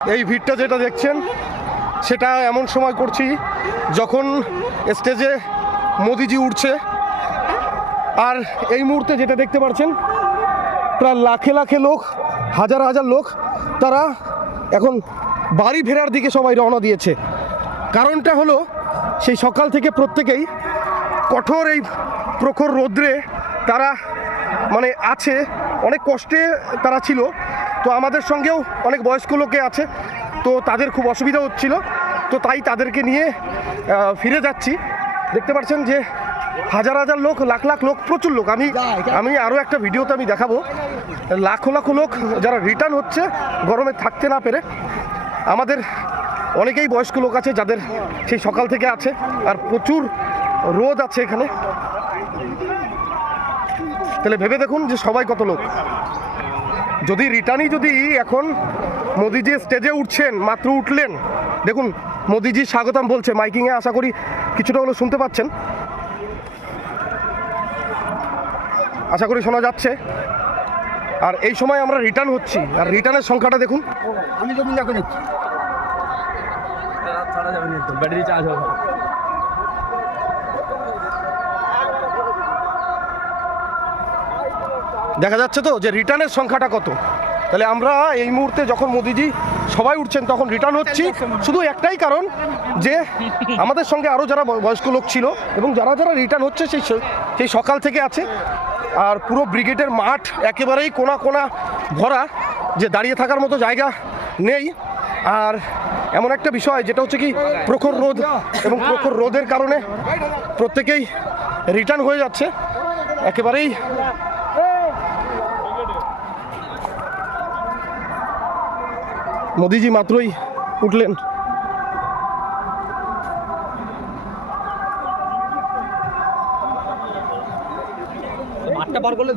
এই ভিড়টা যেটা দেখছেন সেটা এমন সময় করছি যখন স্টেজে মোদিজি উঠছে। আর এই মুহূর্তে যেটা দেখতে পাচ্ছেন প্রায় লাখে লাখে লোক, হাজার হাজার লোক তারা এখন বাড়ি ফেরার দিকে সবাই রওনা দিয়েছে। কারণটা হলো সেই সকাল থেকে প্রত্যেকেই কঠোর এই প্রখর রৌদ্রে তারা মানে আছে, অনেক কষ্টে তারা ছিল। তো আমাদের সঙ্গেও অনেক বয়স্ক লোকে আছে, তো তাদের খুব অসুবিধা হচ্ছিল, তো তাই তাদেরকে নিয়ে ফিরে যাচ্ছি। দেখতে পাচ্ছেন যে হাজার হাজার লোক, লাখ লাখ লোক, প্রচুর লোক। আমি আরও একটা ভিডিওতে আমি দেখাবো লাখো লাখো লোক যারা রিটার্ন হচ্ছে গরমে থাকতে না পেরে। আমাদের অনেকেই বয়স্ক লোক আছে যাদের সেই সকাল থেকে আছে, আর প্রচুর রোদ আছে এখানে। তাহলে ভেবে দেখুন যে সবাই কত লোক। যদি রিটার্নই যদি এখন মোদিজি স্টেজে উঠছেন, মাত্র উঠলেন, দেখুন মোদিজি স্বাগতম বলছে মাইকিংয়ে, আশা করি কিছুটা হলো শুনতে পাচ্ছেন, আশা করি শোনা যাচ্ছে। আর এই সময় আমরা রিটার্ন হচ্ছি, আর রিটার্নের সংখ্যাটা দেখুন। আমি তো মিলা করে ব্যাটারি চার্জ হবে। দেখা যাচ্ছে তো যে রিটার্নের সংখ্যাটা কত। তাহলে আমরা এই মুহূর্তে যখন মোদিজি সবাই উঠছেন তখন রিটার্ন হচ্ছি, শুধু একটাই কারণ যে আমাদের সঙ্গে আরও যারা বয়স্ক লোক ছিল এবং যারা যারা রিটার্ন হচ্ছে সেই সকাল থেকে আছে। আর পুরো ব্রিগেডের মাঠ একেবারেই কোনা কোনা ভরা, যে দাঁড়িয়ে থাকার মতো জায়গা নেই। আর এমন একটা বিষয় যেটা হচ্ছে কি প্রখর রোদ, এবং প্রখর রোদের কারণে প্রত্যেকেই রিটার্ন হয়ে যাচ্ছে একেবারেই। মোদিজি মাত্রই উঠলেন। মাঠটা পার করলে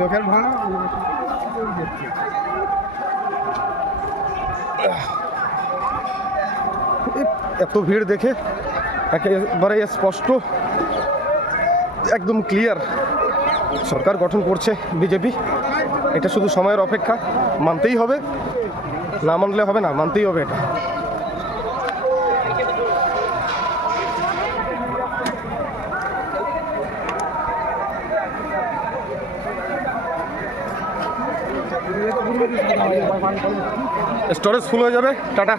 লোকের ভাড়া এত ভিড় দেখে একেবারে স্পষ্ট, একদম ক্লিয়ার সরকার গঠন করছে বিজেপি। এটা শুধু সময়ের অপেক্ষা, মানতেই হবে, না মানলে হবে না, মানতেই হবে এটা। স্টোরেজ ফুল হয়ে যাবে। টাটা।